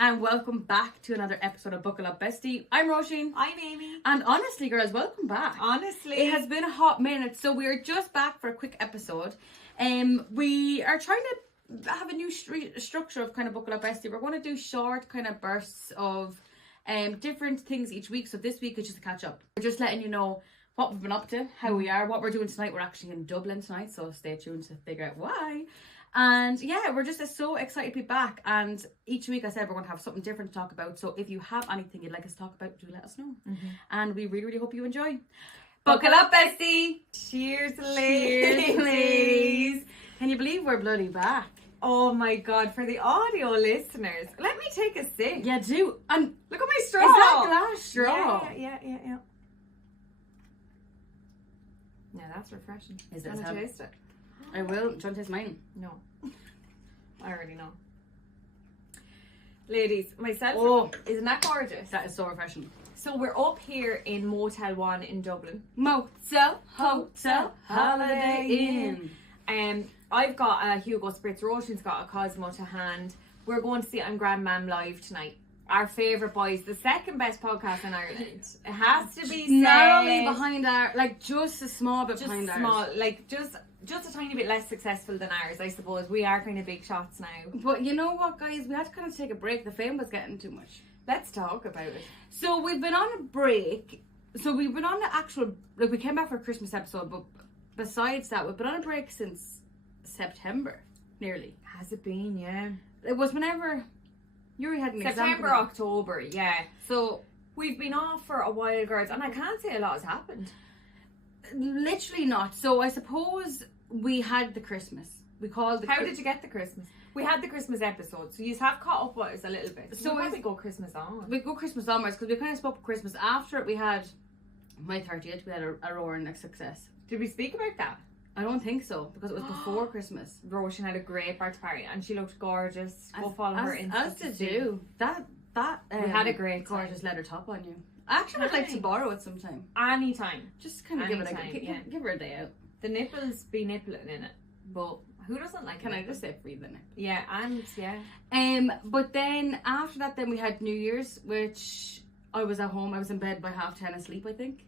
and welcome back to another episode of Buckle Up Bestie. I'm Roisin. I'm Amy. And honestly, girls, welcome back. Honestly. It has been a hot minute, so we're just back for a quick episode. We are trying to have a new structure of kind of Buckle Up Bestie. We're going to do short kind of bursts of different things each week. So this week is just a catch up. We're just letting you know what we've been up to, how we are, what we're doing tonight. We're actually in Dublin tonight, so stay tuned to figure out why. And yeah, we're just so excited to be back. And each week, I said, we're going to have something different to talk about. So if you have anything you'd like us to talk about, do let us know. And we really, really hope you enjoy. Buckle up, Bestie. Cheers, ladies. Cheers, ladies. Can you believe we're bloody back? Oh my God, for the audio listeners, let me take a sip. Yeah, do. And look at my straw. Is that glass straw? Yeah. Yeah, that's refreshing. Is it? Want to taste it? I will. Do you want to taste mine? No. I already know. Ladies, myself. Oh, isn't that gorgeous? that is so refreshing. So we're up here in Motel 1 in Dublin. Motel, hotel, holiday inn. I've got a Hugo Spritz. Roisin's got a Cosmo to hand. We're going to see I'm Grandmam live tonight. Our favourite boys, the second best podcast in Ireland. It has to be said. Not only behind our, like, just a small bit behind small, ours. like just a tiny bit less successful than ours, I suppose. We are kind of big shots now. But you know what, guys? We had to kind of take a break. The fame was getting too much. Let's talk about it. So we've been on a break. So we've been on the actual, like, we came back for a Christmas episode, but besides that, we've been on a break since September, nearly. Has it been? Yeah. It was whenever you had an September, exam. October, yeah. So we've been off for a while, girls, and I can't say a lot has happened. Literally not. So I suppose we had the Christmas. We called the How did you get the Christmas? We had the Christmas episode, so you have caught up with us a little bit. So we go Christmas on. We go Christmas onwards because we kind of spoke Christmas. After it, we had my 30th. We had a roaring success. Did we speak about that? I don't think so because it was before Christmas. Roisin had a great birthday party and she looked gorgeous. Go follow her Insta. As did you. That we had a great gorgeous leather top on you. Actually, I'd like to borrow it sometime. Anytime. Just kind of give her a day out. The nipples be nippling in it, but who doesn't like? Can I just say free the nipple? Yeah, and yeah. But then after that, then we had New Year's, which I was at home. I was in bed by 10:30 asleep, I think.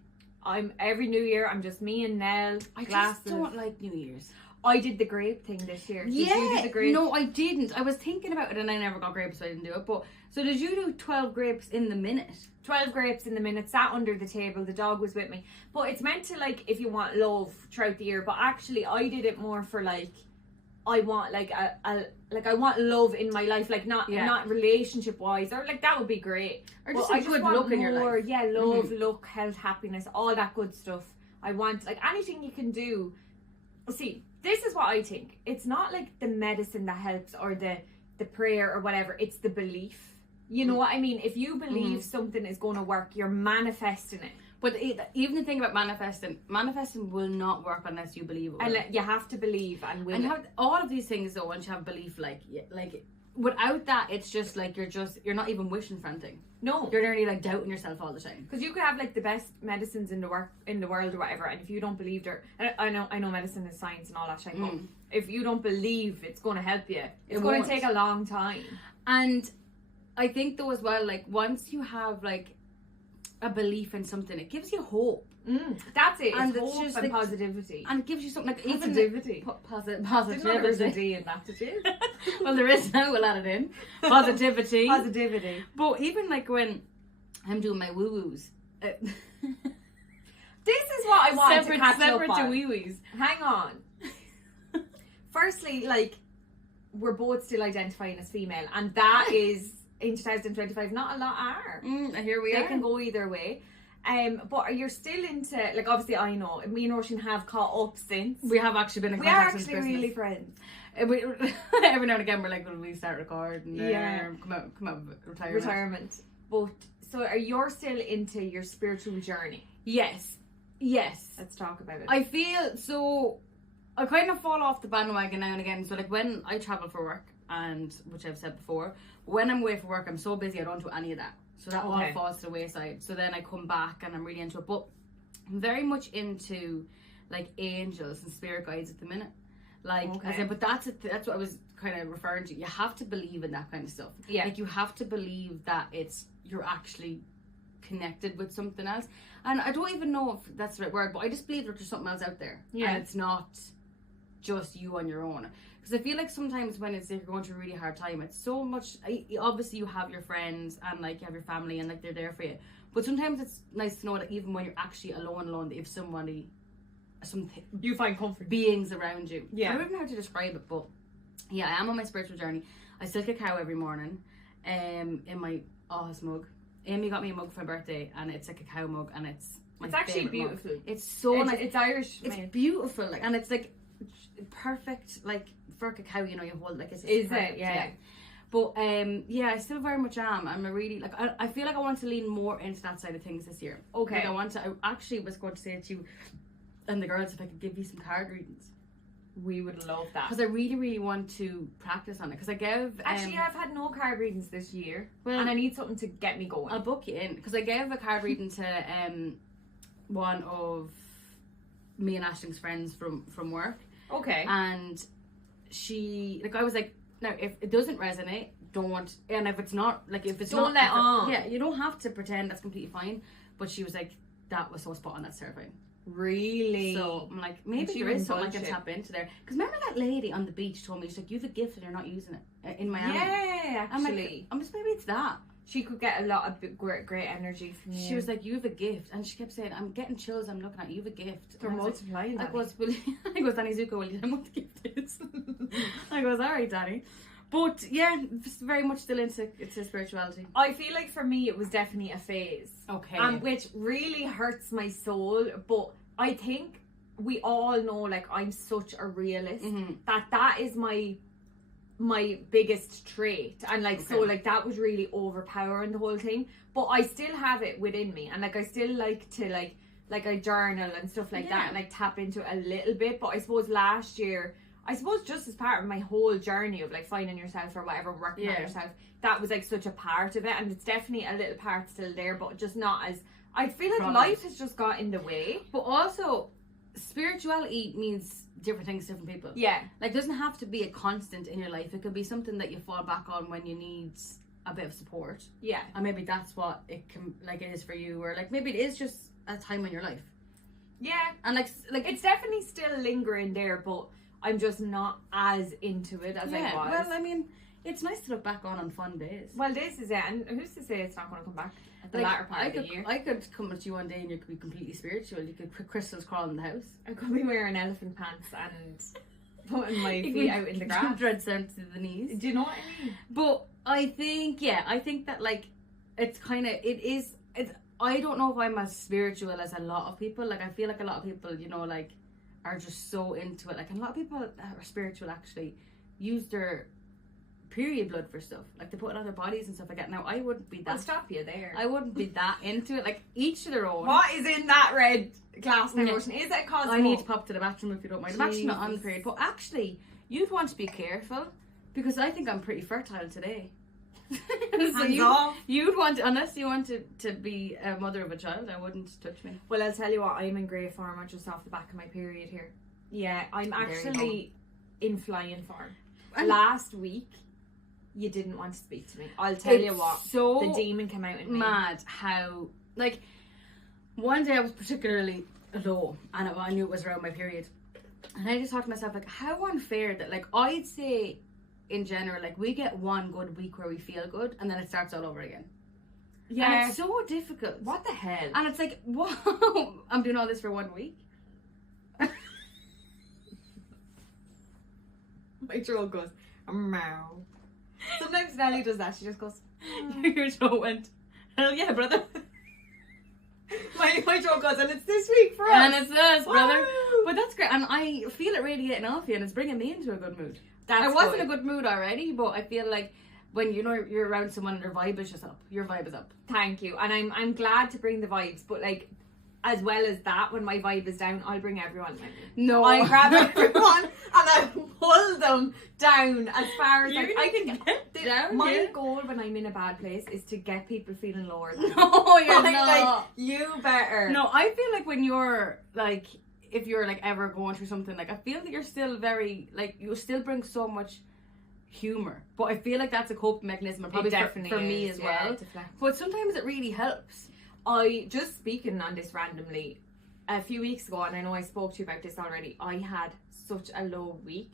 Every New Year, I'm just me and Nell. I just don't like New Year's. I did the grape thing this year. Did you do the grape? No, I didn't. I was thinking about it and I never got grapes, so I didn't do it. But so did you do 12 grapes in the minute? 12 grapes in the minute, sat under the table, the dog was with me. But it's meant to, like, if you want love throughout the year. But actually, I did it more for, like, I want, like, I want love in my life, like, not relationship wise, or like that would be great. Or just a good look in your life. Yeah, love, look, health, happiness, all that good stuff. I want, like, anything you can do. See, this is what I think. It's not like the medicine that helps or the prayer or whatever. It's the belief. You know what I mean? If you believe something is going to work, you're manifesting it. But even the thing about manifesting will not work unless you believe it will. And you have to believe and will. And all of these things though, once you have belief, like without that, it's just like you're not even wishing for anything. No, you're nearly like doubting yourself all the time. Because you could have like the best medicines in the world or whatever, and if you don't believe I know medicine is science and all that shit. But if you don't believe it's going to help you, it's going to take a long time. And I think though as well, like once you have like a belief in something, it gives you hope. That's it. And it's hope just and like, positivity. And it gives you something like positivity. Positivity. There was a D in that, did you? Well, there is now. We'll add it in. Positivity. Positivity. But even like when I'm doing my woo woos, this is what I want to catch separate up on. to wee wees. Hang on. Firstly, like we're both still identifying as female, and that is. In 2025, not a lot are. Here we are. They can go either way. But you're still into, like, obviously I know, me and Roisin have caught up since. We have actually been in contact since Christmas. We are actually really friends. Every now and again we're like, will we start recording? Come out with retirement. But, so are you still into your spiritual journey? Yes. Let's talk about it. I feel, so, I kind of fall off the bandwagon now and again. So like when I travel for work, and which I've said before, when I'm away for work, I'm so busy I don't do any of that. So that all falls to the wayside. So then I come back and I'm really into it. But I'm very much into like angels and spirit guides at the minute. Like, as in, but that's what I was kind of referring to, you have to believe in that kind of stuff. Yeah. Like, you have to believe that you're actually connected with something else. And I don't even know if that's the right word, but I just believe that there's something else out there. Yeah. And it's not just you on your own. Because I feel like sometimes when you're going through a really hard time, it's so much, obviously you have your friends and like you have your family and like they're there for you. But sometimes it's nice to know that even when you're actually alone, that you have somebody, you find comfort, beings around you. Yeah. I don't know how to describe it, but yeah, I am on my spiritual journey. I still cacao every morning in my Aahas mug. Amy got me a mug for my birthday, and it's a cacao mug, and it's actually beautiful mug. It's so nice. It's Irish. It's beautiful, like, and it's like perfect, like for a cacao, you know, you hold like it's perfect, yeah. But yeah, I still very much am. I'm a really like I feel like I want to lean more into that side of things this year. Okay. Like I actually was going to say to you and the girls if I could give you some card readings. We would love that. Because I really, really want to practice on it. Because I gave... Actually, I've had no card readings this year. Well, and I need something to get me going. I'll book you in. Because I gave a card reading to one of me and Ashling's friends from work. Okay. And she... Like, I was like, no, if it doesn't resonate, don't... And if it's not... Like, if it's don't not... let on. Yeah, you don't have to pretend that's completely fine. But she was like, that was so spot on, that's terrifying. Really? So I'm like, maybe there is something I can tap into there. Because remember that lady on the beach told me, she's like, you have a gift and you're not using it in Miami. Yeah, actually. I'm just maybe it's that. She could get a lot of great energy from you. She was like, you have a gift. And she kept saying, I'm getting chills, I'm looking at you, have a gift. They're multiplying. I goes, Danny Zuko, will you tell me what the gift is? I goes, alright, Danny. But yeah, very much still into spirituality. I feel like for me it was definitely a phase. Okay. Which really hurts my soul. But I think we all know, like, I'm such a realist, that is my biggest trait. And like, so like that was really overpowering the whole thing. But I still have it within me. And like, I still like to like I journal and stuff like that and like tap into it a little bit. But I suppose last year, just as part of my whole journey of like finding yourself or whatever, working on yourself, that was like such a part of it, and it's definitely a little part still there, but just not as, I feel like life has just got in the way. But also, spirituality means different things to different people. Yeah. Like, it doesn't have to be a constant in your life. It could be something that you fall back on when you need a bit of support. Yeah. And maybe that's what it can, like, it is for you, or like maybe it is just a time in your life. Yeah. And like it's definitely still lingering there, but I'm just not as into it as I was. Well, I mean, it's nice to look back on fun days. Well, this is it, and who's to say it's not going to come back at the latter part of the year? I could come up to you one day and you could be completely spiritual. You could put crystals crawling in the house. I could be wearing elephant pants and putting my feet out in the grass. Dreads down to the knees. Do you know what I mean? But I think that like, it's kind of, it's, I don't know if I'm as spiritual as a lot of people. Like, I feel like a lot of people, you know, like, are just so into it. Like, and a lot of people that are spiritual actually use their period blood for stuff. Like, they put it on their bodies and stuff like that. Now, I wouldn't be that. I'll stop you there. I wouldn't be that into it. Like, each to their own. What is in that red glass now? Is it a Cosmo? I need to pop to the bathroom if you don't mind. I'm actually not on the period. But actually, you'd want to be careful, because I think I'm pretty fertile today. So you'd want, unless you wanted to be a mother of a child, I wouldn't touch me. Well, I'll tell you what, I'm in great form. I'm just off the back of my period here. Yeah, I'm actually in flying form. Last week, you didn't want to speak to me. I'll tell you what, so the demon came out in me. Mad how, like, one day I was particularly low, and I knew it was around my period, and I just thought to myself, like, how unfair that, like, I'd say in general, like, we get one good week where we feel good and then it starts all over again. Yeah. And it's so difficult. What the hell? And it's like, wow, I'm doing all this for 1 week. My throat goes, meow. Sometimes Nelly does that. She just goes, Your throat went, hell yeah, brother. my throat goes, and it's this week for us. And it's us, brother. Woo! But that's great. And I feel it radiating off you, and it's bringing me into a good mood. I wasn't in a good mood already, but I feel like when you know you're around someone and their vibe is just up, your vibe is up. Thank you. And I'm glad to bring the vibes, but like, as well as that, when my vibe is down, I'll bring everyone with me. No. I grab everyone and I pull them down as far as I can get down. My goal when I'm in a bad place is to get people feeling lower than No, you're I'm not. Like, you better. No, I feel like when you're like, if you're like ever going through something, like, I feel that you're still very, like, you still bring so much humor, but I feel like that's a coping mechanism, and probably for me as well. But sometimes it really helps. I just speaking on this randomly a few weeks ago, and I know I spoke to you about this already. I had such a low week,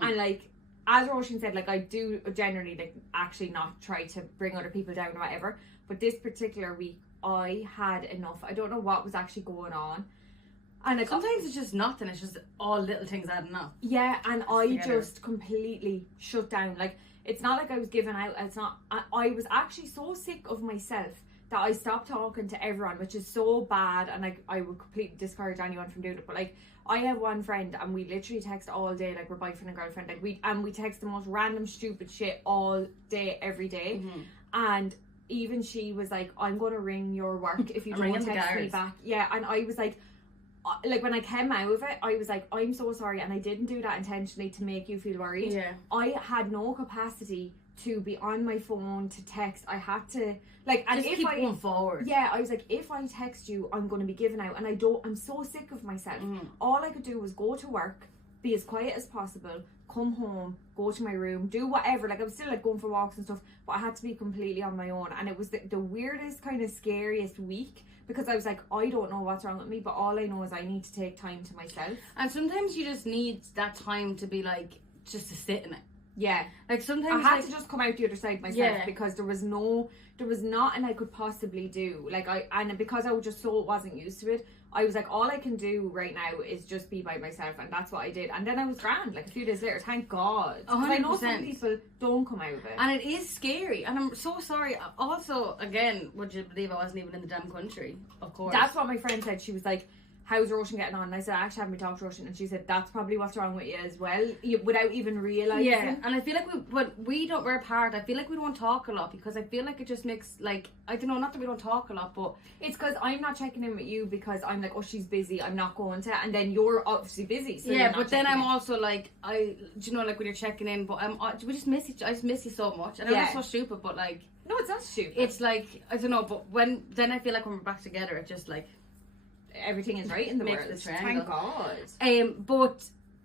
and like as Roisin said, like I do generally like actually not try to bring other people down or whatever. But this particular week, I had enough. I don't know what was actually going on. And like, sometimes it's just nothing, it's just all little things adding up. Yeah, and I just completely shut down. Like, it's not like I was giving out, it's not, I was actually so sick of myself that I stopped talking to everyone, which is so bad, and like I would completely discourage anyone from doing it. But like, I have one friend and we literally text all day, like we're boyfriend and girlfriend, like we text the most random stupid shit all day, every day. And even she was like, I'm going to ring your work if you don't text me back. Yeah, and I was like when I came out of it, I was like, I'm so sorry, and I didn't do that intentionally to make you feel worried. Yeah. I had no capacity to be on my phone to text. I had to like, and just if keep I going forward. Yeah, I was like, if I text you, I'm going to be giving out, and I'm so sick of myself. All I could do was go to work, be as quiet as possible, come home, go to my room, do whatever. Like I was still like going for walks and stuff, but I had to be completely on my own, and it was the weirdest kind of scariest week. Because I was like, I don't know what's wrong with me, but all I know is I need to take time to myself. And sometimes you just need that time to be like, just to sit in it. Yeah. Like sometimes I had to just come out the other side myself, because there was nothing I could possibly do. Like and because I was just so wasn't used to it, I was like, all I can do right now is just be by myself, and that's what I did. And then I was grand, like a few days later, thank God. Because I know some people don't come out of it. And it is scary, and I'm so sorry. Also, again, would you believe I wasn't even in the damn country? Of course. That's what my friend said. She was like, how's Roisin getting on? And I said, I actually haven't been talking to Roisin, and she said, that's probably what's wrong with you as well, without even realising. Yeah, and I feel like we're apart, I feel like we don't talk a lot, because I feel like it just makes, like, I don't know, not that we don't talk a lot, but it's because I'm not checking in with you, because I'm like, oh, she's busy, I'm not going to, and then you're obviously busy, so yeah, but then I'm also like, do you know, like when you're checking in, but we just miss I just miss you so much, and I know it's so stupid, but like, no, it's not stupid, it's like, I don't know, but then I feel like when we're back together, it just like everything is right in the world. Thank God. But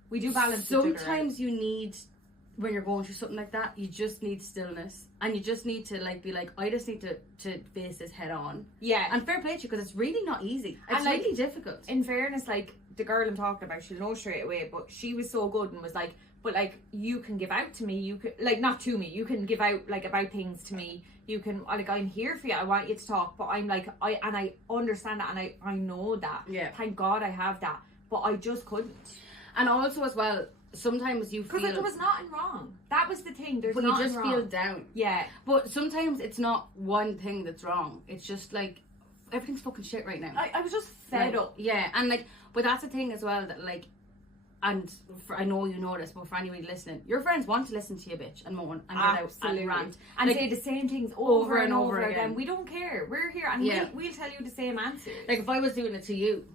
we do balance. Sometimes you need, when you're going through something like that, you just need stillness, and you just need to like be like, I just need to face this head on. Yeah. And fair play to you, because it's really not easy. It's like, really difficult. In fairness, like the girl I'm talking about, she'll know straight away. But she was so good and was like, but like you can give out to me. You could like not to me. You can give out like about things to me. You can like, I'm here for you. I want you to talk. But I'm like, I understand that, and I know that. Yeah. Thank God I have that. But I just couldn't. And also as well, sometimes you feel, because like, there was nothing wrong. That was the thing. But you just feel down. Yeah. But sometimes it's not one thing that's wrong. It's just like everything's fucking shit right now. I was just fed up. Yeah, and like, but that's the thing as well, that like, and I know you know this, but for anybody listening, your friends want to listen to you bitch and moan and absolutely rant and like, say the same things over and over again. We don't care. We're here, and we'll tell you the same answers. Like if I was doing it to you,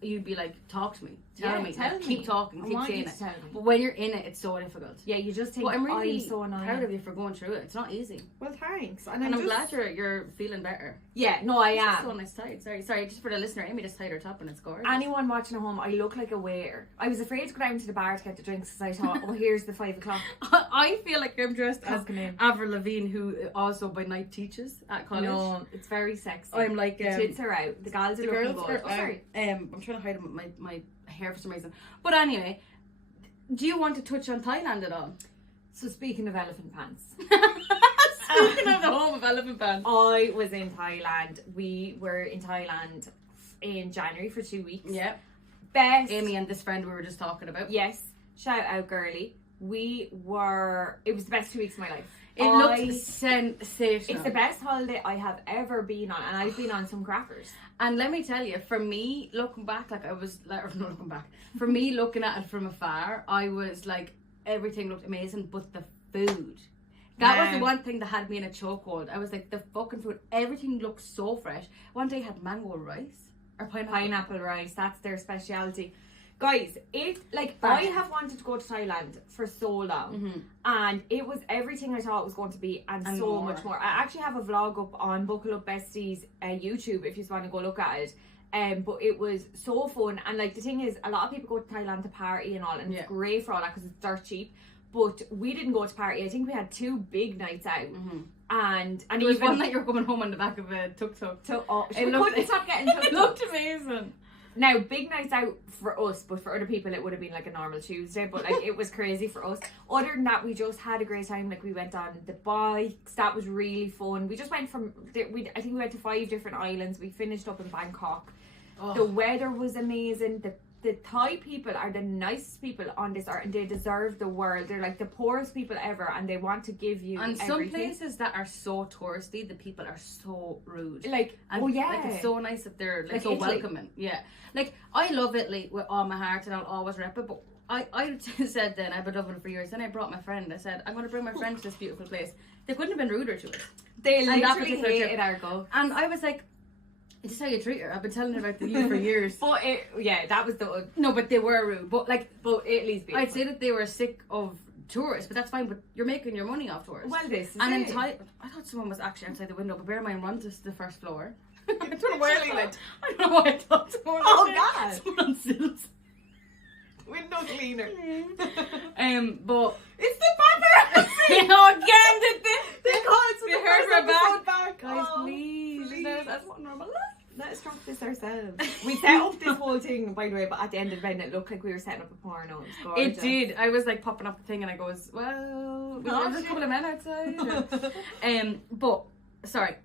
you'd be like, talk to me, tell me, keep talking, keep saying it. But when you're in it, it's so difficult. Yeah, you just think, I'm really so annoying. proud of you for going through it. It's not easy. Well, thanks. And I'm glad you're feeling better. Yeah, no, I am. So nice tied. Sorry, just for the listener, Amy just tied her top and it's gorgeous. Anyone watching at home, I look like a waiter. I was afraid to go down to the bar to get the drinks, because I thought, oh, here's the 5 o'clock. I feel like I'm dressed as Avril Lavigne, who also by night teaches at college. No, it's very sexy. I'm like, the tits are out. The gals are looking good. Sorry. I'm trying to hide them with my hair for some reason. But anyway, do you want to touch on Thailand at all? So speaking of elephant pants. Speaking of the home of elephant pants. I was in Thailand. We were in Thailand in January for 2 weeks. Yeah. Amy and this friend we were just talking about. Yes. Shout out, girly. It was the best 2 weeks of my life. It looked sensational. It's the best holiday I have ever been on, and I've been on some crackers. And let me tell you, for me, looking back, for me looking at it from afar, I was like, everything looked amazing, but the food. That was the one thing that had me in a chokehold. I was like, the fucking food, everything looked so fresh. One day I had mango rice, or pineapple rice, that's their speciality. Guys, I have wanted to go to Thailand for so long, and it was everything I thought it was going to be, and so more. Much more. I actually have a vlog up on Buckle Up Besties YouTube if you just want to go look at it. But it was so fun, and like the thing is, a lot of people go to Thailand to party and all, and it's great for all that because it's dirt cheap. But we didn't go to party. I think we had 2 big nights out. And there was one night you were coming home on the back of a tuk-tuk. We couldn't stop getting tuk-tuks. It looked amazing. Now, big nights out for us, but for other people it would have been like a normal Tuesday, but like it was crazy for us. Other than that, we just had a great time. Like we went on the bikes, that was really fun. We just went I think we went to 5 different islands. We finished up in Bangkok. The weather was amazing. The Thai people are the nicest people on this earth, and they deserve the world. They're like the poorest people ever, and they want to give you and everything. some places that are so touristy, the people are so rude. Like, and like it's so nice that they're like so Italy. welcoming. Yeah, like I love Italy with all my heart, and I'll always rep it. But I said then I've been loving it for years. Then I brought my friend. I said I'm going to bring my friend to this beautiful place. They couldn't have been ruder to us. They And that literally particular hated trip. our go. And I was like, this is how you treat her. I've been telling her about you for years. But that was the No, but they were rude. But like, Italy's beautiful. I'd say that they were sick of tourists, but that's fine. But you're making your money off tourists. Well, this is and it. in Thai, I thought someone was actually outside the window. But bear in mind, run to the first floor. I don't know why I don't know why I thought someone. Oh God! Someone on stilts. Window cleaner. But It's the paparazzi. again, They call it we heard we're back. guys, Oh, please. That's what normal life. Let's drop this ourselves. We set up this whole thing, by the way, but at the end of the event, it looked like we were setting up a porno. It was gorgeous. It did. I was like popping up the thing, and I goes, well, there's a couple of men outside. But sorry,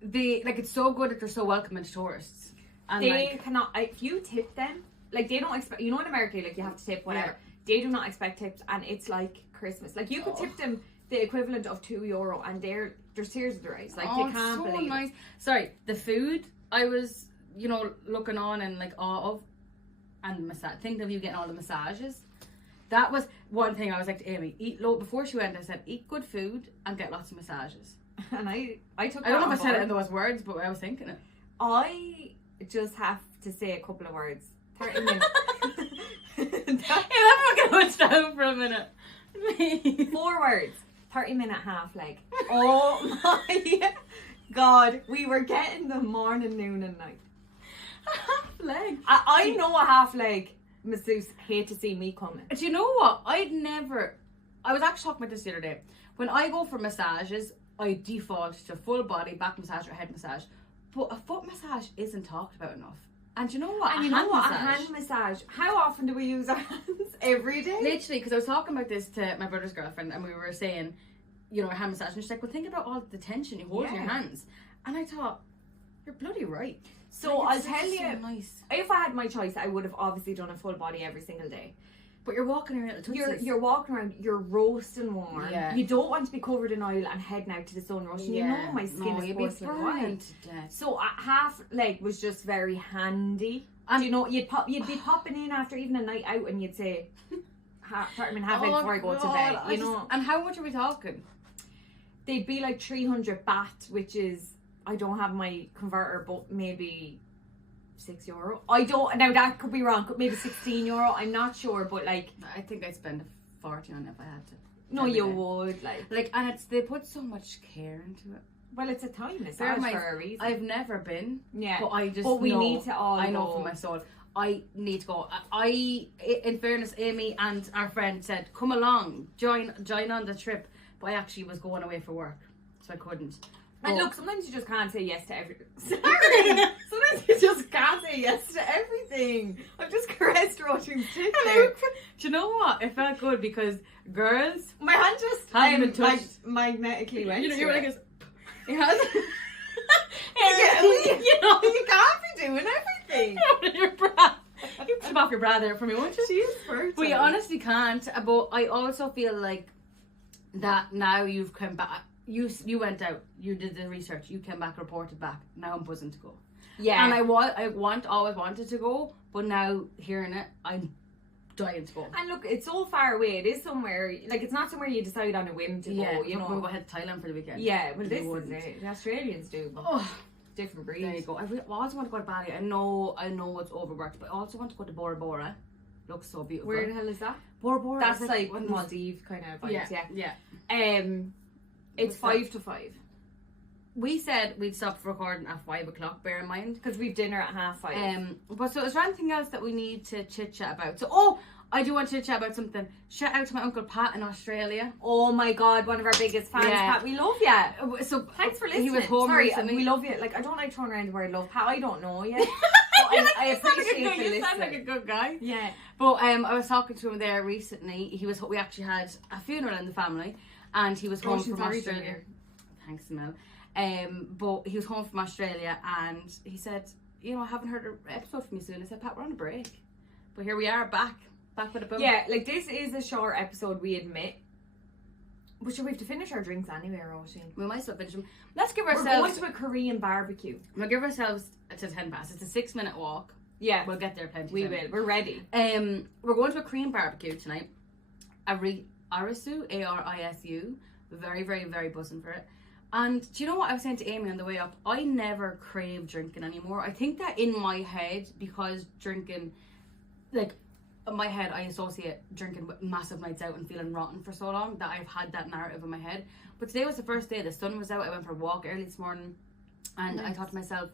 it's so good that they're so welcoming to tourists. And They cannot. If you tip them, like they don't expect. You know, in America, like you have to tip whatever. They do not expect tips, and it's like Christmas. Like you could tip them the equivalent of €2, and there's tears in their eyes. Like you can't so believe nice. it. Sorry, the food I was, looking on and like awe of, and thinking of you getting all the massages. That was one thing I was like to Amy, eat low. Before she went, I said, eat good food and get lots of massages. And I took. I don't know that if I on said it board. in those words, but I was thinking it. I just have to say a couple of words. 30 minutes. Everyone get hunched down for a minute. 4 words. 30-minute half leg. Oh my God. We were getting the morning, noon and night. Half leg. I know a half leg masseuse hate to see me coming. Do you know what? I was actually talking about this the other day. When I go for massages, I default to full body back massage or head massage. But a foot massage isn't talked about enough. And you know what? And a hand massage. How often do we use our hands? Every day? Literally, because I was talking about this to my brother's girlfriend, and we were saying, a hand massage, and she's like, well, think about all the tension you hold in your hands. And I thought, you're bloody right. So Like, I'll tell you, so nice. if I had my choice, I would have obviously done a full body every single day. But you're walking around little tootsies. You're walking around, you're roasting warm. Yeah. You don't want to be covered in oil and heading out to the sun rush. You know my skin is you'd be porcelain burning white. to death. So a half leg was just very handy. And you'd be popping in after even a night out, and you'd say, half leg before I go to bed. And how much are we talking? They'd be like 300 baht, which is, I don't have my converter, but maybe €6. I don't, now that could be wrong, maybe €16, I'm not sure, but like. I think I'd spend 40 on it if I had to. No, you would, like. And they put so much care into it. Well, it's a time massage for a reason. I've never been. Yeah. But we need to all I know go. from my soul. I need to go. In fairness, Amy and our friend said, come along, join on the trip. But I actually was going away for work, so I couldn't. And look, sometimes you just can't say yes to everything. Sorry! Sometimes you just can't say yes to everything. I'm just caressed Roaching's tit there. Do you know what? It felt good because girls... My hand just haven't been touched. Magnetically went You were like... It you can't be doing everything. Your bra. You put off your bra there for me, won't you? She's fertile. But you honestly can't. But I also feel like that now you've come back. You went out. You did the research. You came back, reported back. Now I'm buzzing to go. Yeah. And I always wanted to go, but now hearing it, I'm dying to go. And look, it's so far away. It is somewhere, like it's not somewhere you decide on a whim to go. You know, we'll go ahead to Thailand for the weekend. Yeah, well, this is it. The Australians do. But different breed. There you go. I also want to go to Bali. I know it's overworked, but I also want to go to Bora Bora. Looks so beautiful. Where the hell is that? Bora Bora. That's like Maldives kind of vibes. Yeah. It's 5 to 5. We said we'd stop recording at 5 o'clock. Bear in mind, because we've dinner at 5:30. But so is there anything else that we need to chit chat about? So I do want to chat about something. Shout out to my Uncle Pat in Australia. Oh my God, one of our biggest fans, Yeah. Pat. We love you. So Thanks for listening. He was home Sorry, recently. we love you. Like, I don't like throwing around the word love. Pat, I don't know you. I appreciate the You sound like listening. a good guy. Yeah. But I was talking to him there recently. We actually had a funeral in the family, and he was home from Australia. Thanks, Mel. But he was home from Australia, and he said, you know, I haven't heard an episode from you soon. I said, Pat, we're on a break, but here we are, back with a boom. Yeah, like this is a short episode, we admit. But should we have to finish our drinks anyway, Roisin? We might still finish them. Let's give We're ourselves. going to a Korean barbecue. We'll give ourselves to 10 past. It's a 6-minute walk. Yeah, We'll get there plenty. we of time. will. We're ready. We're going to a Korean barbecue tonight. Arisu, A-R-I-S-U. Very, very, very buzzing for it. And do you know what I was saying to Amy on the way up? I never crave drinking anymore. I think that in my head, because drinking, like, in my head, I associate drinking with massive nights out and feeling rotten for so long that I've had that narrative in my head. But today was the first day. The sun was out. I went for a walk early this morning. And I thought to myself,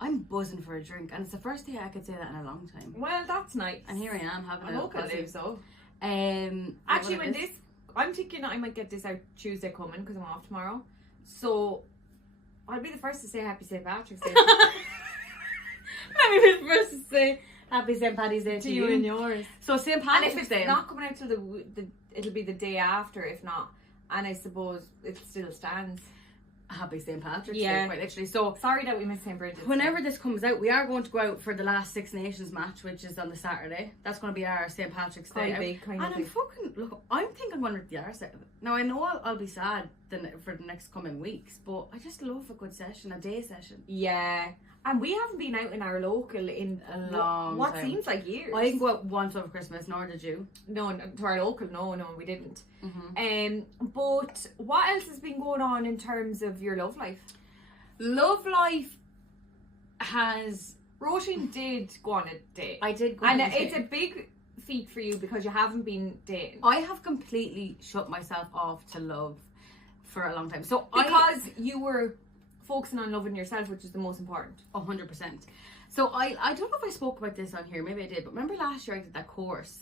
I'm buzzing for a drink. And it's the first day I could say that in a long time. Well, that's nice. And here I am having I a hope I buzzy. do so. what Actually, when it is. this, I'm thinking I might get this out Tuesday coming because I'm off tomorrow. So I'll be the first to say Happy St. Patrick's Day. Let me be the first to say Happy St. Paddy's Day to you and yours. So St. And Patrick's if it's Day. not coming out till the it'll be the day after, if not. And I suppose it still stands. Happy St. Patrick's Yeah. Day, quite literally. So Sorry that we missed St. Bridget's. whenever this comes out, we are going to go out for the last Six Nations match, which is on the Saturday. That's going to be our St. Patrick's Day. Kind out. big, kind And of I'm big. fucking, look, I'm thinking I'm going to rip the arse out of it. Now, I know I'll be sad for the next coming weeks, but I just love a good session, a day session. Yeah. And we haven't been out in our local in A long what time. seems like years. I didn't go out once over Christmas, nor did you. No, to our local, no, we didn't. Mm-hmm. But what else has been going on in terms of your love life? Love life has... Roisin did go on a date. I did go And on a it's date. a big feat for you because you haven't been dating. I have completely shut myself off to love for a long time. So Because you were focusing on loving yourself, which is the most important. 100%. So I don't know if I spoke about this on here. Maybe I did. But remember last year I did that course,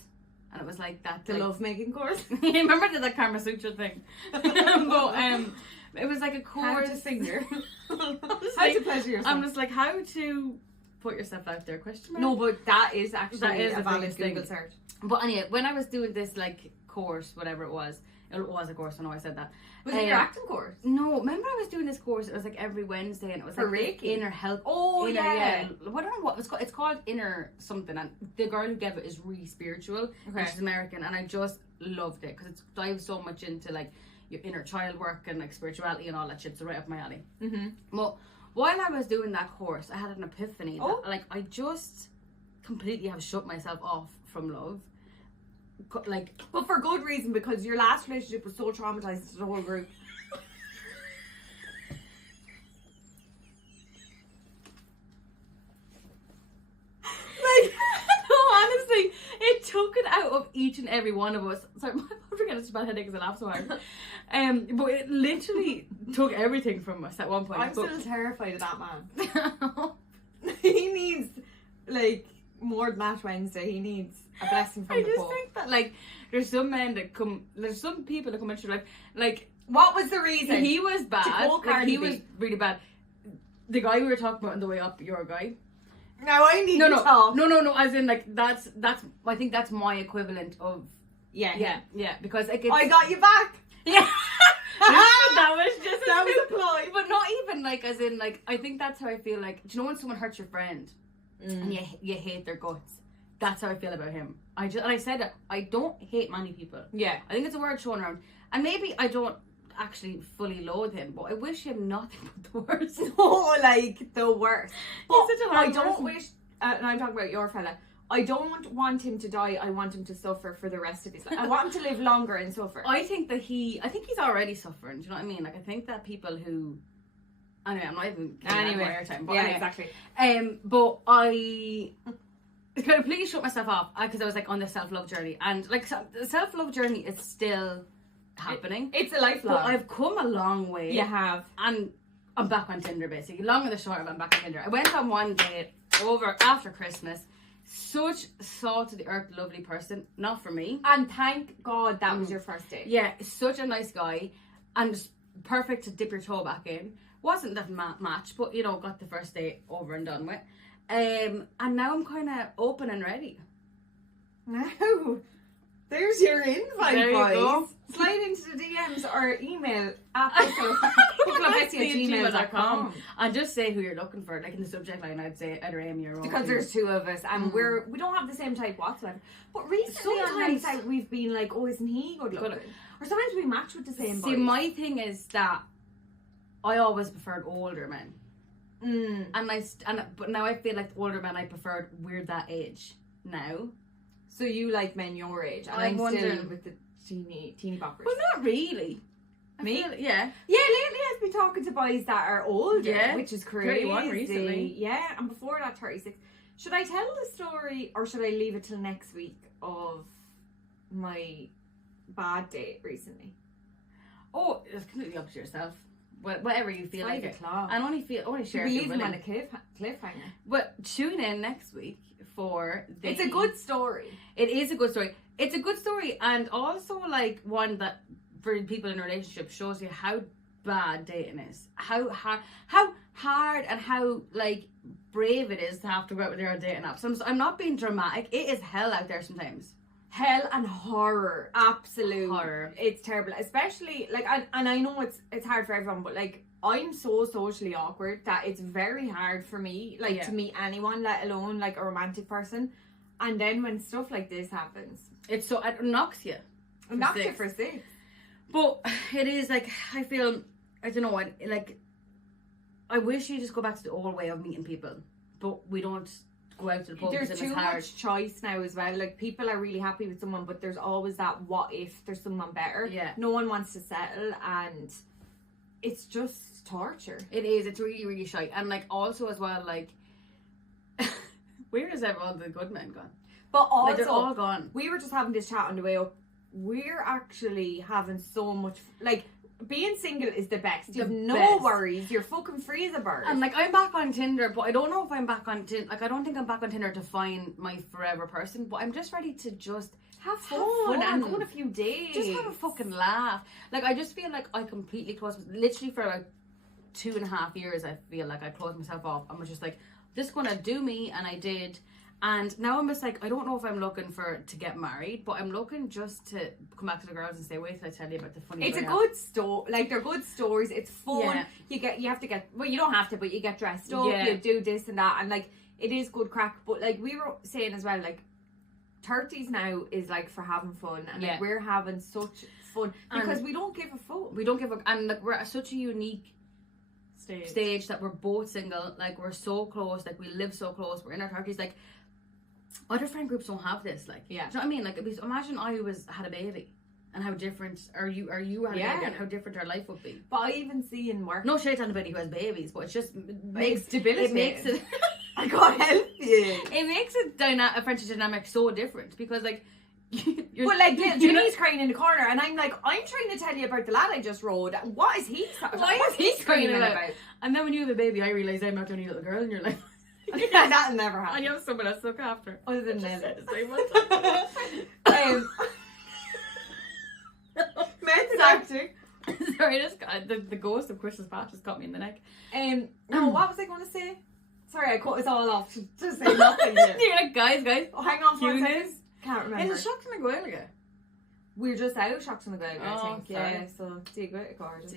and it was like that. The love making course. Remember I did that Karma Sutra thing. But it was like a How course. to finger. How like- to pleasure yourself. I'm just like, how to put yourself out there? Question mark. No, but that is actually That is a the valid biggest thing. Google search. But anyway, when I was doing this like course, whatever it was a course. I know I said that. Was it your acting course? No, remember I was doing this course. It was like every Wednesday, and it was For like Reiki? inner health. Oh, inner, yeah. I don't know what it's called. It's called inner something, and the girl who gave it is really spiritual. Okay. And she's American, and I just loved it because it dives so much into like your inner child work and like spirituality and all that shit. So right up my alley. Mm-hmm. Well, while I was doing that course, I had an epiphany that Oh. like I just completely have shut myself off from love. Like, But for good reason, because your last relationship was so traumatizing to the whole group. like, no, honestly, it took it out of each and every one of us. Sorry, I'm getting such a bad headache because I laughed so hard. But it literally took everything from us at one point. I'm But- still terrified of that man. He needs, like, more than Ash Wednesday. He needs a blessing from I the just Pope. think that like there's some men that come, there's some people that come into your life. Like What was the reason? he was bad. quote Like, Cardi he B. was really bad. The guy we were talking about on the way up, your guy. Now I need No, to talk. no. As in like that's. I think that's my equivalent of Yeah. because like it's, I got you back. yeah. that was just That was a ploy. But not even like as in like I think that's how I feel like. Do you know when someone hurts your friend and you hate their guts? That's how I feel about him. I said it. I don't hate many people. Yeah. I think it's a word thrown around, and maybe I don't actually fully loathe him, but I wish him nothing but the worst. Oh, like the worst. But He's such a hard I don't person. wish, and I'm talking about your fella, I don't want him to die. I want him to suffer for the rest of his life. I want him to live longer and suffer. I think he's already suffering. Do you know what I mean? Like I think that people who, anyway, I'm not even giving more airtime. But yeah, anyway. exactly. But I completely shut myself off because I was like on this self-love journey, and like the self-love journey is still happening. It's a lifelong. But I've come a long way. You have. And I'm back on Tinder basically. Long and the short of it, I'm back on Tinder. I went on one date over after Christmas. Such salt of the earth, lovely person. Not for me. And thank God that was your first date. Yeah, such a nice guy, and just perfect to dip your toe back in. Wasn't that match, but you know, got the first date over and done with. And now I'm kind of open and ready. Now, there's your invite, There you boys. go. Slide into the DMs or email at bookclubestie@gmail.com. And just say who you're looking for. Like in the subject line, I'd say either Amy or Because there's two of us and we don't have the same type whatsoever. But recently on Sometimes- nights out we've been like, oh, isn't he good looking? Or sometimes we match with the same See, boys. my thing is that I always preferred older men. But now I feel like the older men I preferred, we're that age now. So you like men your age, and I'm I'm wondering- still with the teeny boppers. Well, not really. Me? Yeah. Yeah, lately I've been talking to boys that are older, Yeah. which is crazy. 31 recently. Yeah, and before that 36. Should I tell the story or should I leave it till next week of my bad date recently? Oh, it's completely up to yourself. Whatever you feel like it. 5 o'clock. And only share We if leave you're them on willing. a cliffhanger. But tune in next week for the... It's a good story. It is a good story. It's a good story, and also like one that for people in a relationship shows you how bad dating is. How hard and how like brave it is to have to go out with your own dating apps. I'm not being dramatic. It is hell out there sometimes. Hell and horror, absolute Horror. It's terrible, especially like, and I know it's hard for everyone, but like I'm so socially awkward that it's very hard for me like to meet anyone, let alone like a romantic person. And then when stuff like this happens, It knocks you. it knocks you for 6. But it is like I feel I don't know I wish you just go back to the old way of meeting people, but we don't go out to the pub. There's and too it's hard. much choice now as well. Like people are really happy with someone, but there's always that what if there's someone better. Yeah. No one wants to settle, and it's just torture. It is. It's really, really shy. And like also as well, like where is all the good men gone? But also, Like they're all gone. we were just having this chat on the way up. We're actually having so much like being single is the best. You have no best. worries. You're fucking free as a bird. And like I'm back on Tinder, but I don't know if I'm back on Tinder. Like I don't think I'm back on Tinder to find my forever person. But I'm just ready to just have fun fun and and go on a few days. just have a fucking laugh. Like I just feel like I completely closed. Literally for like 2.5 years, I feel like I closed myself off. I was just like, just gonna do me, and I did. And now I'm just like, I don't know if I'm looking to get married, but I'm looking just to come back to the girls and say, wait till I tell you about the funny. It's a guy I have. good story. Like they're good stories. It's fun. Yeah. You have to get. Well, you don't have to, but you get dressed up. Yeah. You do this and that, and like it is good crack. But like we were saying as well, like 30s now is like for having fun, and like we're having such fun because we don't give a fuck. We don't give a, and like we're at such a unique stage that we're both single. Like we're so close. Like we live so close. We're in our 30s. Like other friend groups don't have this. Like, do you know what I mean? Like, imagine I had a baby, and how different you had a baby, and how different our life would be. But I even see in work. No shade on anybody who has babies, but it's just It's debilitating. It makes it. I can't help you. It makes a friendship dynamic so different because like. But like Jimmy's crying in the corner, and I'm like, I'm trying to tell you about the lad I just rode. What is he? Why is he screaming about? And then when you have a baby, I realise I'm not the only little girl in your life. Yeah, that'll never happen. And you have someone else to look after. Other than Just that. said the same one. Method acting. Sorry, the ghost of Christmas past just got me in the neck. No, what was I going to say? Sorry, I cut us all off to say nothing here. You're like, guys. Oh, hang on for a Cuteness. second. Can't remember. Is it Shocked and McGuire? We're just out Shocked and McGuire, I Oh, think. sorry. Yeah, so dig it, gorgeous.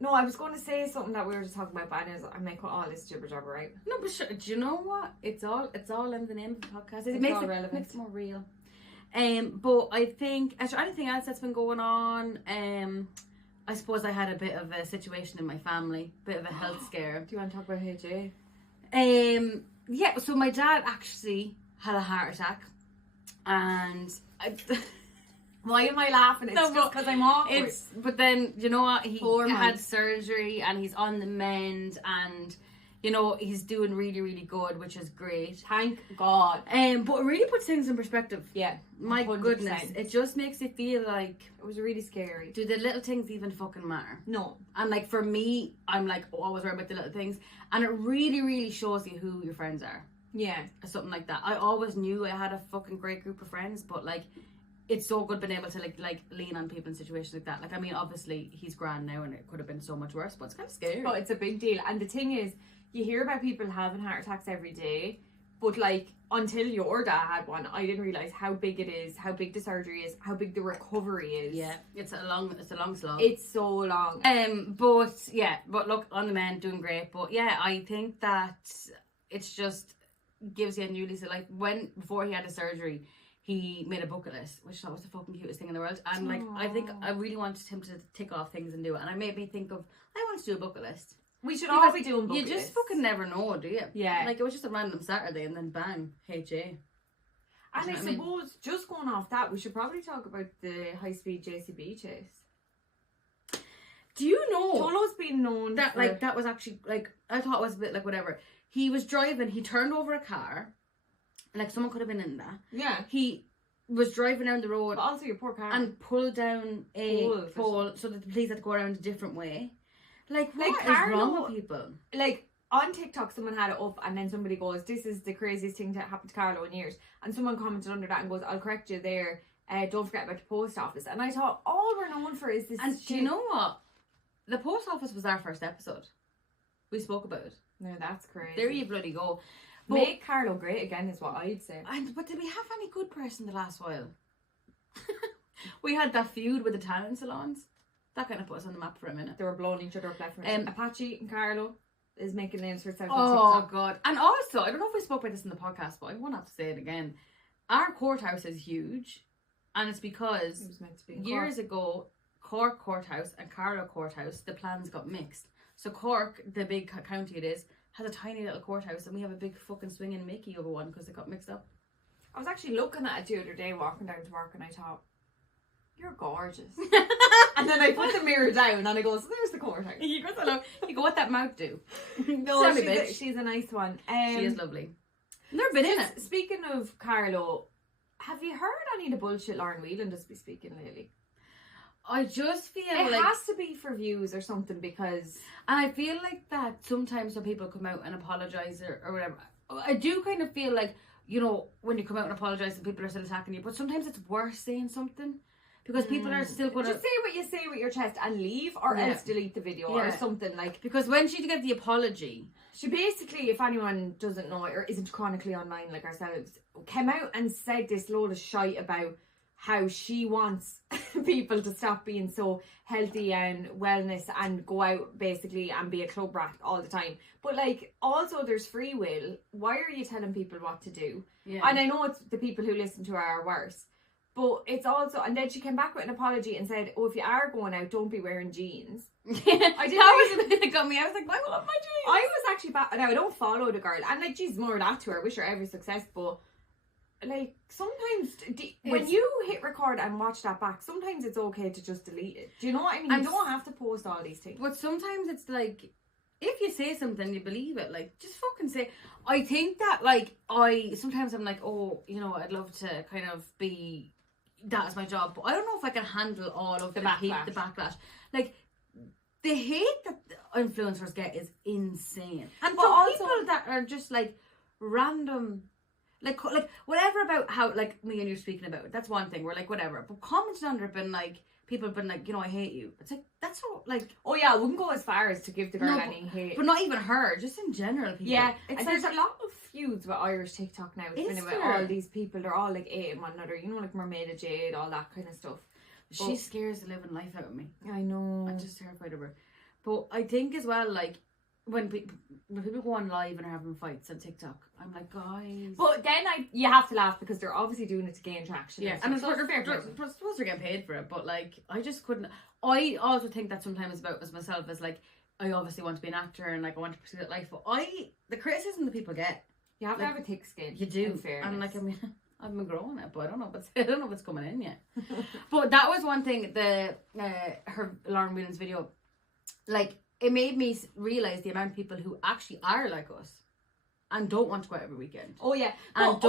No, I was going to say something that we were just talking about, but I might cut all this jibber jabber out. No, but sure, do you know what? It's all in the name of the podcast. It's all relevant. Makes it more real. But I think, is there anything else that's been going on? I suppose I had a bit of a situation in my family, bit of a health scare. Do you want to talk about HJ? Yeah, so my dad actually had a heart attack, and why am I laughing? It's No, just because I'm awkward. but then you know what? He Poor man. had surgery and he's on the mend, and You know, he's doing really, really good, which is great. Thank God. But it really puts things in perspective. Yeah. My 100%. goodness, it just makes you feel like, It was really scary. do the little things even fucking matter? No. And like for me, I'm like always worried about the little things, and it really, really shows you who your friends are. Yeah. Or something like that. I always knew I had a fucking great group of friends, but like, it's so good being able to like lean on people in situations like that. Like, I mean, obviously he's grand now, and it could have been so much worse, but it's kind of scary. But it's a big deal. And the thing is, you hear about people having heart attacks every day, but like until your dad had one, I didn't realise how big it is, how big the surgery is, how big the recovery is. Yeah, it's a long slog. It's so long. But look, on the men, doing great. But yeah, I think that it's just gives you a new lease of life. Before he had the surgery, he made a bucket list, which I thought was the fucking cutest thing in the world. And like, I think I really wanted him to tick off things and do it. And it made me think of, I want to do a bucket list. We should all be doing bucket You just lists. fucking never know, do you? Yeah. Like, it was just a random Saturday and then bang, HA. And I I mean? suppose, just going off that, we should probably talk about the high-speed JCB chase. Do you know Tolo's been known that for... like that was actually like, I thought it was a bit like whatever. He was driving, he turned over a car, like someone could have been in that. Yeah. He was driving down the road But also your poor car. and pulled down a Pole. pole so that the police had to go around a different way. Like, what is Carlo- wrong with people? Like, on TikTok, someone had it up and then somebody goes, this is the craziest thing that happened to Carlo in years. And someone commented under that and goes, I'll correct you there. Don't forget about the post office. And I thought, all we're known for is this And shit. do you know what? The post office was our first episode. We spoke about it. No, that's crazy. There you bloody go. But, Make Carlo great again is what I'd say. but did we have any good press in the last while? We had that feud with the talent salons. That kind of put us on the map for a minute. They were blowing each other up left and right. Apache and Carlo is making names for itself on Oh TikTok. God. And also, I don't know if we spoke about this in the podcast, but I won't have to say it again. Our courthouse is huge, and it's because It was meant to be in years Cork. ago, Cork Courthouse and Carlow Courthouse, the plans got mixed. So Cork, the big county it is, has a tiny little courthouse, and we have a big fucking swinging Mickey over one because they got mixed up. I was actually looking at it the other day walking down to work and I thought, you're gorgeous. And then I put the mirror down and I go, so there's the courthouse. You go, what that mouth do? No, Silly bitch. she's a nice one. She is lovely. Never been in it. Speaking of Carlo, have you heard any of the bullshit Lauren Whelan has been speaking lately? I just feel It like, has to be for views or something because... and I feel like that sometimes when people come out and apologise or whatever, I do kind of feel like, you know, when you come out and apologise and people are still attacking you, but sometimes it's worth saying something because people are still going to... Just say what you say with your chest and leave, or Yeah. else delete the video or Yeah. something. Like, Because when she gave the apology, she basically, if anyone doesn't know it or isn't chronically online like ourselves, came out and said this load of shite about how she wants people to stop being so healthy and wellness and go out basically and be a club rat all the time. But like, also there's free will. Why are you telling people what to do? yeah. And I know it's the people who listen to her are worse. But it's also, and then she came back with an apology and said, oh, if you are going out, don't be wearing jeans. I did. That was a bit that got me. I was like, I love my jeans. I was actually back, now I don't follow the girl, and like, geez, more of that to her, wish her every success, but like, sometimes, when you hit record and watch that back, sometimes it's okay to just delete it. Do you know what I mean? And you don't have to post all these things. But sometimes it's like, if you say something, you believe it. Like, just fucking say. I think that, like, sometimes I'm like, oh, you know, I'd love to kind of be, that is my job. But I don't know if I can handle all of the hate, the backlash. Like, the hate that influencers get is insane. And But for also- people that are just, like, random... Like whatever about how, like, me and you speaking about, that's one thing, we're like, whatever. But comments under have been like, people have been like, you know, I hate you. It's like, that's not, like... Oh yeah, I wouldn't go as far as to give the girl No, any hate. But not even her, just in general, people. yeah, It's and like, there's a lot of feuds with Irish TikTok now. It's Is been about there? all these people, they're all like hating one another, you know, like Mermaid of Jade, all that kind of stuff. she scares the living life out of me. I know. I'm just terrified of her. But I think as well, like, when people go on live and are having fights on TikTok, I'm like, guys... But then you have to laugh because they're obviously doing it to gain traction. Yeah, and and stuff. it's So it's fair play. suppose they're getting paid for it, but like, I just couldn't. I also think that sometimes about as myself as like, I obviously want to be an actor and like I want to pursue that life, but the criticism that people get, You have to like, have a thick skin. you do, in fairness. and like, I mean, I've been growing it, but I don't know if it's coming in yet. But that was one thing. Her Lauren Whelan's video, like, it made me realise the amount of people who actually are like us and don't want to go out every weekend. Oh yeah. And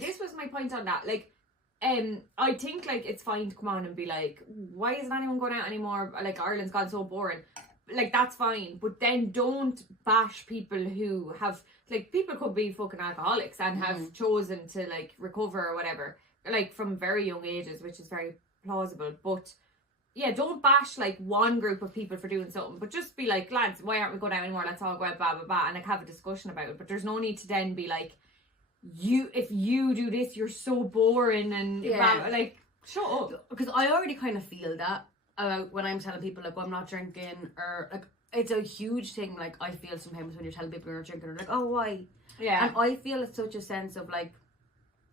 This was my point on that. Like, I think like it's fine to come on and be like, why isn't anyone going out anymore? Like, Ireland's gone so boring. Like, that's fine, but then don't bash people who have, like, people could be fucking alcoholics and have chosen to like recover or whatever, like from very young ages, which is very plausible. But yeah, don't bash like one group of people for doing something, but just be like, lads, why aren't we going out anymore? Let's all go out, blah blah blah, and like have a discussion about it. But there's no need to then be like, if you do this, you're so boring and blah, like, shut up. Because I already kind of feel that about when I'm telling people like, I'm not drinking, or like, it's a huge thing. Like, I feel sometimes when you're telling people you're not drinking, they're like, oh, why? Yeah. And I feel it's such a sense of like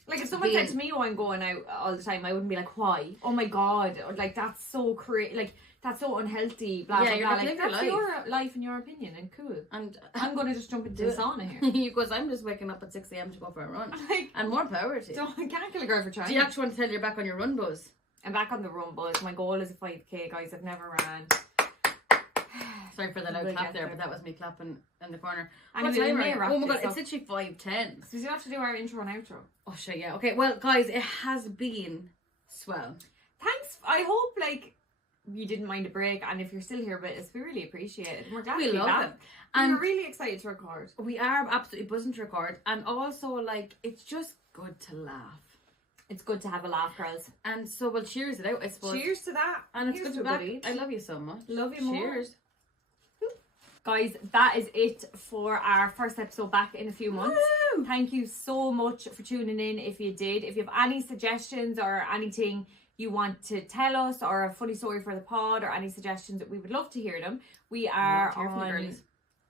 if someone said to me, oh, I'm going out all the time, I wouldn't be like, why? Oh my god, or like, that's so like, that's so unhealthy, blah blah blah. Like, that's your life and your opinion, and cool. And I'm gonna just jump into the sauna here. Because I'm just waking up at 6 a.m. to go for a run. Like, and more power to you. I can't kill a girl for trying. Do you actually want to tell you're back on your run buzz? I'm back on the run buzz. My goal is a 5k, guys. I've never ran. Sorry for the loud clap there, but that was me clapping in the corner. And oh my god, it's literally 5:10. So you have to do our intro and outro. Oh shit, yeah. Okay, well guys, it has been swell. Thanks. I hope like you didn't mind a break, and if you're still here with us, we really appreciate it. We're glad to be back. And we're really excited to record. We are absolutely buzzing to record, and also like it's just good to laugh. It's good to have a laugh, girls. And so we'll cheers it out, I suppose. Cheers to that. And it's good to be back. I love you so much. Love you more. Cheers. Guys, that is it for our first episode back in a few months. Woo! Thank you so much for tuning in. If you did, if you have any suggestions or anything you want to tell us, or a funny story for the pod, or any suggestions, we would love to hear them. We are on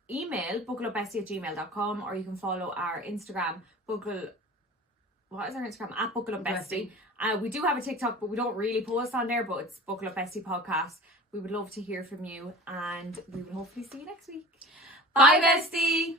email, buckleupbestie@gmail.com, or you can follow our Instagram, what is our Instagram? @buckleupbestie. We do have a TikTok, but we don't really post on there, but it's Buckle Up Bestie Podcast. We would love to hear from you, and we will hopefully see you next week. Bye, bestie!